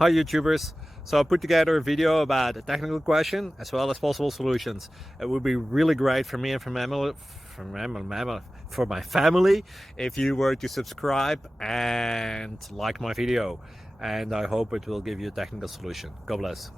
Hi YouTubers! So I put together a video about a technical question as well as possible solutions. It would be really great for me and for my family if you were to subscribe and like my video, and I hope it will give you a technical solution. God bless.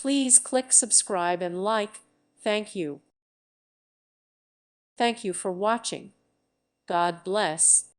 Please click subscribe and like. Thank you. Thank you for watching. God bless.